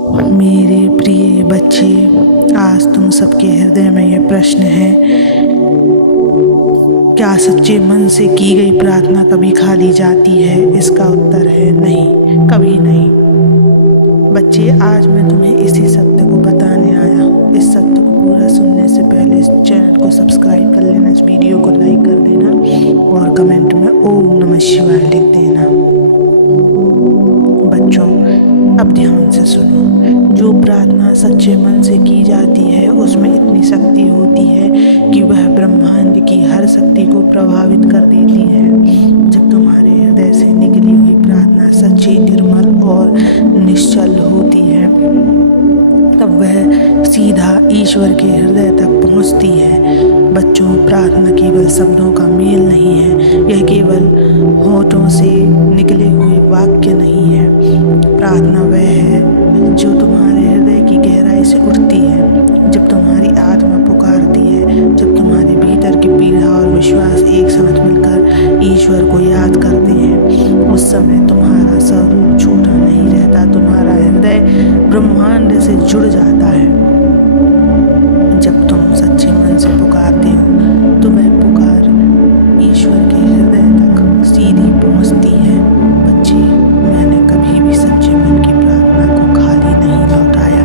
मेरे प्रिय बच्चे, आज तुम सबके हृदय में यह प्रश्न है, क्या सच्चे मन से की गई प्रार्थना कभी खाली जाती है? इसका उत्तर है नहीं, कभी नहीं। बच्चे, आज मैं तुम्हें इसी सत्य को बताने आया हूँ। इस सत्य को पूरा सुनने से पहले इस चैनल को सब्सक्राइब कर लेना, इस वीडियो को लाइक कर देना और कमेंट में ओम नमः शिवाय लिख देना। बच्चों, अब ध्यान से सुनो। जो प्रार्थना सच्चे मन से की जाती है उसमें इतनी शक्ति होती है कि वह ब्रह्मांड की हर शक्ति को प्रभावित कर देती है। जब तुम्हारे हृदय से निकली हुई प्रार्थना सच्ची, निर्मल और निश्चल होती है, तब वह सीधा ईश्वर के हृदय तक पहुंचती है। बच्चों, प्रार्थना केवल शब्दों का मेल नहीं है, यह केवल होठों से निकले हुए वाक्य नहीं है। प्रार्थना वह है जो तुम्हारे हृदय की गहराई से उठती है, जब तुम्हारी आत्मा पुकारती है, जब तुम्हारे भीतर की पीड़ा और विश्वास एक साथ मिलकर ईश्वर को याद करते हैं। उस समय तुम्हारा स्वरूप छोटा नहीं रहता, तुम्हारा हृदय ब्रह्मांड से जुड़ जाता है। जब तुम सच्चे मन से पुकारते हो तो वह पुकार ईश्वर के हृदय तक सीधी पहुंचती है। बच्चे, मैंने कभी भी सच्चे मन की प्रार्थना को खाली नहीं लौटाया,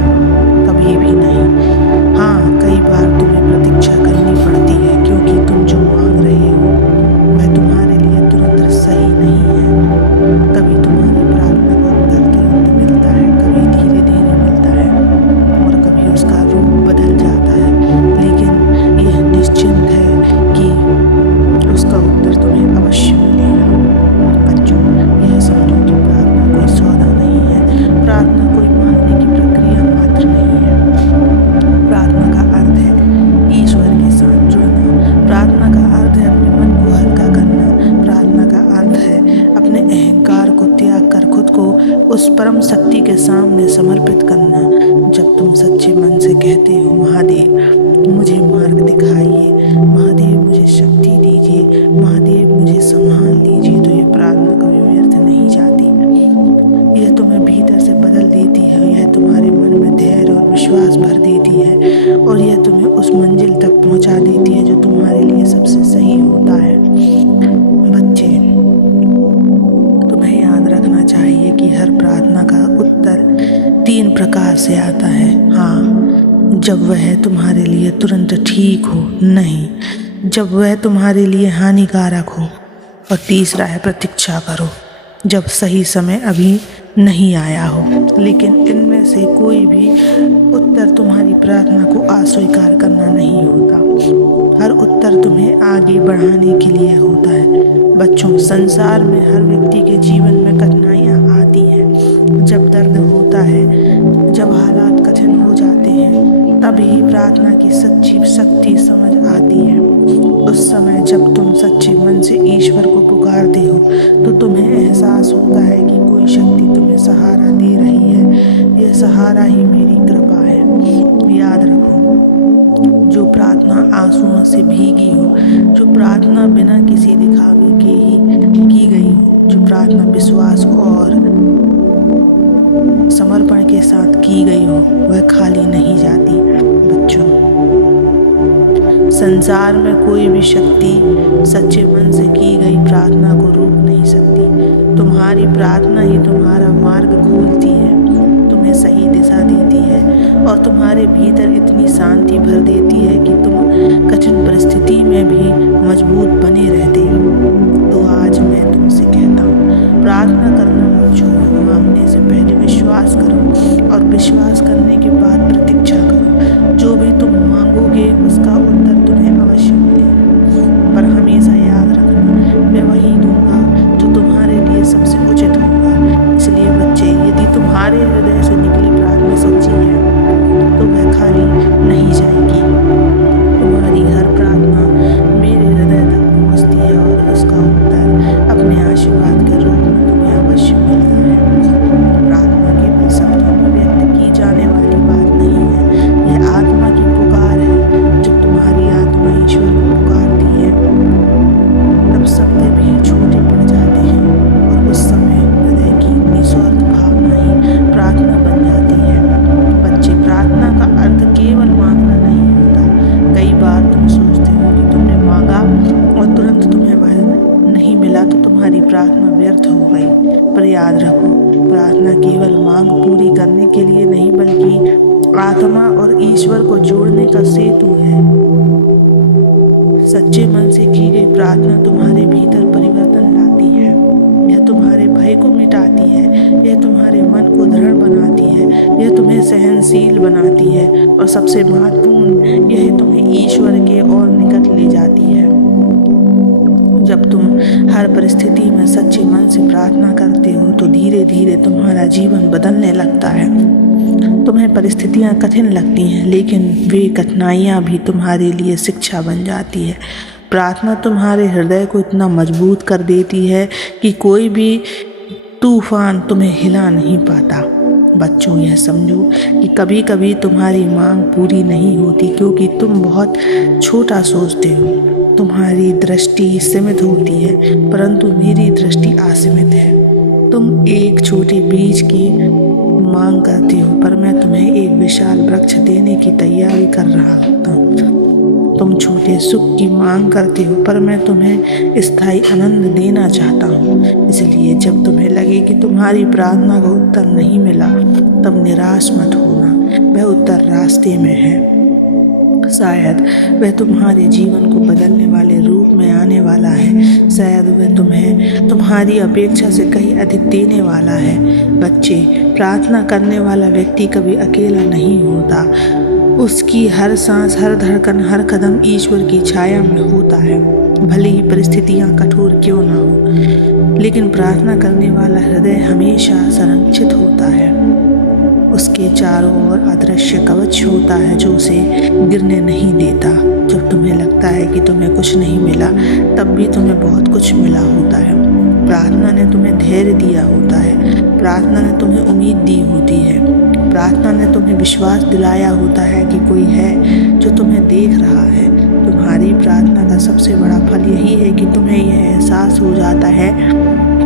कभी भी नहीं। हाँ, कई बार तुम्हें प्रतीक्षा करनी पड़ती है, क्योंकि तुम जो मांग रहे हो वह तुम्हारे लिए तुरंत सही नहीं है। कभी तुम्हारी प्रार्थना का उत्तर तुरंत मिलता है, कभी धीरे धीरे मिलता है और कभी उसका रूप बदल जाता है, लेकिन यह निश्चिंत है कि उसका उत्तर तुम्हें अवश्य मिलेगा। बच्चों, यह समझो कि प्रार्थना कोई सौदा नहीं है, प्रार्थना कोई मांगने की प्रक्रिया मात्र नहीं है। प्रार्थना का अर्थ है ईश्वर के साथ जुड़ना, प्रार्थना का अर्थ है अपने मन को हल्का करना, प्रार्थना का अर्थ है अपने अहंकार को त्याग कर खुद को उस परम शक्ति के सामने समर्पित करना। जब तुम सच्चे मन से कहते हो, महादेव मुझे मार्ग दिखाइए, महादेव मुझे शक्ति दीजिए, महादेव मुझे संभाल लीजिए, तो यह प्रार्थना कभी व्यर्थ नहीं जाती। यह तुम्हें भीतर से बदल देती है, यह तुम्हारे मन में धैर्य और विश्वास भर देती है और यह तुम्हें उस मंजिल तक पहुंचा देती है जो तुम्हारे लिए सबसे सही होता है। बच्चे, तुम्हें याद रखना चाहिए कि हर प्रार्थना का उत्तर 3 प्रकार से आता है। हाँ, जब वह तुम्हारे लिए तुरंत ठीक हो, नहीं जब वह तुम्हारे लिए हानिकारक हो, और तीसरा है प्रतीक्षा करो, जब सही समय अभी नहीं आया हो। लेकिन इनमें से कोई भी उत्तर तुम्हारी प्रार्थना को अस्वीकार करना नहीं होता। हर उत्तर तुम्हें आगे बढ़ाने के लिए होता है। बच्चों, संसार में हर व्यक्ति के जीवन में कठिनाइयाँ आती हैं। जब दर्द होता है, जब हालात कठिन हो जाते हैं, तभी प्रार्थना की सच्ची शक्ति समझ आती है। उस समय जब तुम सच्चे मन से ईश्वर को पुकारते हो तो तुम्हें एहसास होता है कि कोई शक्ति तुम्हें सहारा दे रही है। यह सहारा ही मेरी कृपा है। याद रखो, जो प्रार्थना आंसुओं से भीगी हो, जो प्रार्थना बिना किसी दिखावे के ही की गई हो, जो प्रार्थना विश्वास और समर्पण के साथ की गई हो, वह खाली नहीं जाती। बच्चों, संसार में कोई भी शक्ति सच्चे मन से की गई प्रार्थना को रोक नहीं सकती। तुम्हारी प्रार्थना ही तुम्हारा मार्ग खोलती है, तुम्हें सही दिशा देती है और तुम्हारे भीतर इतनी शांति भर देती है कि तुम कठिन परिस्थिति में भी मजबूत बने रहते हो। तो आज मैं तुमसे कहता हूँ, प्रार्थना करना मत छोड़ो, मांगने से पहले विश्वास करो और विश्वास करने के बाद प्रतीक्षा करो। जो भी तुम मांगोगे उसका उत्तर तुम्हें अवश्य मिलेगा, पर हमेशा याद रखना, मैं वही दूंगा जो तुम्हारे लिए सबसे उचित होगा। इसलिए बच्चे, यदि तुम्हारे हृदय से निकली प्रार्थना सच्ची है तो वह खाली नहीं जाएगी। तुम्हारी हर प्रार्थना मेरे हृदय तक पहुंचती है और उसका उत्तर अपने आशीर्वाद के रूप में तुम्हें अवश्य मिलता है। प्रार्थना केवल शब्दों में व्यक्त की जाने वाली बात नहीं है, यह आत्मा की पुकार है। जब तुम्हारी आत्मा ईश्वर को पुकारती है तब शब्द भी छोटे पड़ जाते हैं और उस समय हृदय की निस्वार्थ भावना ही प्रार्थना पूरी करने के लिए नहीं बल्कि आत्मा और ईश्वर को जोड़ने का सेतु है। सच्चे मन से की गई प्रार्थना तुम्हारे भीतर परिवर्तन लाती है। यह तुम्हारे भय को मिटाती है, यह तुम्हारे मन को दृढ़ बनाती है, यह तुम्हें सहनशील बनाती है और सबसे महत्वपूर्ण यह तुम्हें ईश्वर के और निकट ले जाती है। जब तुम हर परिस्थिति में सच्चे मन से प्रार्थना करते हो तो धीरे धीरे तुम्हारा जीवन बदलने लगता है। तुम्हें परिस्थितियाँ कठिन लगती हैं, लेकिन वे कठिनाइयाँ भी तुम्हारे लिए शिक्षा बन जाती है। प्रार्थना तुम्हारे हृदय को इतना मजबूत कर देती है कि कोई भी तूफान तुम्हें हिला नहीं पाता। बच्चों, यह समझो कि कभी कभी तुम्हारी मांग पूरी नहीं होती क्योंकि तुम बहुत छोटा सोचते हो। तुम्हारी दृष्टि सीमित होती है, परंतु मेरी दृष्टि असीमित है। तुम एक छोटे बीज की मांग करते हो, पर मैं तुम्हें एक विशाल वृक्ष देने की तैयारी कर रहा होता हूँ। तुम छोटे सुख की मांग करते हो, पर मैं तुम्हें स्थायी आनंद देना चाहता हूँ। इसलिए जब तुम्हें लगे कि तुम्हारी प्रार्थना का उत्तर नहीं मिला, तब निराश मत होना। वह उत्तर रास्ते में है। शायद वह तुम्हारे जीवन को बदलने वाले रूप में आने वाला है। शायद वह तुम्हें तुम्हारी अपेक्षा से कहीं अधिक देने वाला है। बच्चे, प्रार्थना करने वाला व्यक्ति कभी अकेला नहीं होता। उसकी हर सांस, हर धड़कन, हर कदम ईश्वर की छाया में होता है। भले ही परिस्थितियाँ कठोर क्यों ना हो, लेकिन प्रार्थना करने वाला हृदय हमेशा संरक्षित होता है। उसके चारों ओर अदृश्य कवच होता है जो उसे गिरने नहीं देता। जब तुम्हें लगता है कि तुम्हें कुछ नहीं मिला, तब भी तुम्हें बहुत कुछ मिला होता है। प्रार्थना ने तुम्हें धैर्य दिया होता है। प्रार्थना ने तुम्हें उम्मीद दी होती है। प्रार्थना ने तुम्हें विश्वास दिलाया होता है कि कोई है जो तुम्हें देख रहा है। तुम्हारी प्रार्थना का सबसे बड़ा फल यही है कि तुम्हें यह एहसास हो जाता है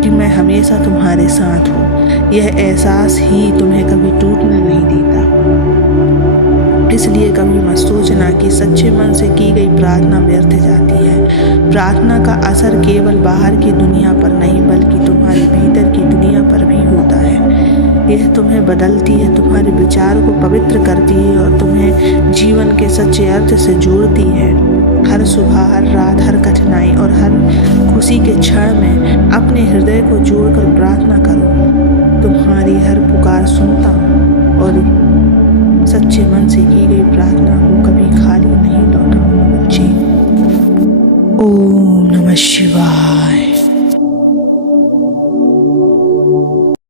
कि मैं हमेशा तुम्हारे साथ हूँ। यह एहसास ही तुम्हें कभी टूटने नहीं देता। इसलिए कभी मत सोचना कि सच्चे मन से की गई प्रार्थना व्यर्थ जाती है। प्रार्थना का असर केवल बाहर की दुनिया पर नहीं बल्कि तुम्हारे भीतर की दुनिया पर भी होता है। यह तुम्हें बदलती है, तुम्हारे विचार को पवित्र करती है और तुम्हें जीवन के सच्चे अर्थ से जोड़ती है। हर सुबह, हर रात, हर कठिनाई और हर खुशी के क्षण में अपने हृदय को जोड़कर प्रार्थना करो। तुम्हारी हर पुकार सुनता हूँ और सच्चे मन से की गई प्रार्थना को कभी खाली नहीं लौटाऊंगा। बच्चे, ओम नमः शिवाय।